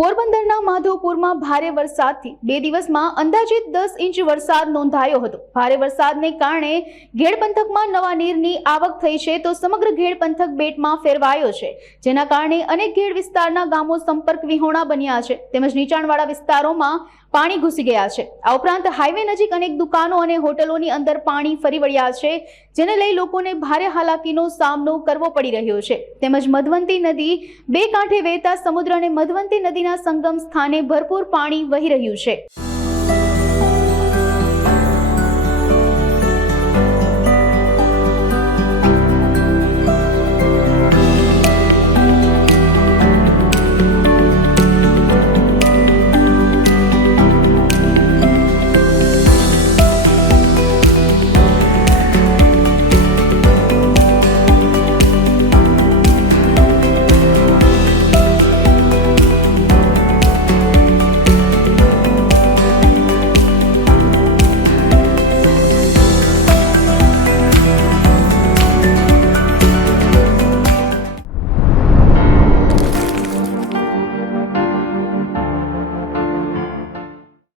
પોરબંદરના માધવપુરમાં ભારે વરસાદથી 2 દિવસમાં અંદાજિત 10 ઇંચ વરસાદ નોંધાયો હતો। ભારે વરસાદને કારણે ઘેડ પંથકમાં નવા નીરની આવક થઈ છે તો સમગ્ર ઘેડ પંથક બેટમાં ફેરવાયો છે, જેના કારણે અનેક ઘેડ વિસ્તારના ગામો સંપર્ક વિહોણા બન્યા છે તેમજ નીચાણવાળા વિસ્તારોમાં પાણી ઘૂસી ગયા છે। આ ઉપરાંત હાઈવે નજીક અનેક દુકાનો અને હોટલોની અંદર પાણી ફરી વળ્યા છે, જેને લઈ લોકોને ભારે હાલાકીનો સામનો કરવો પડી રહ્યો છે। તેમજ મધવંતી નદી બે કાંઠે વહેતા સમુદ્ર અને મધવંતી નદીના સંગમ સ્થાને ભરપૂર પાણી વહી રહ્યું છે।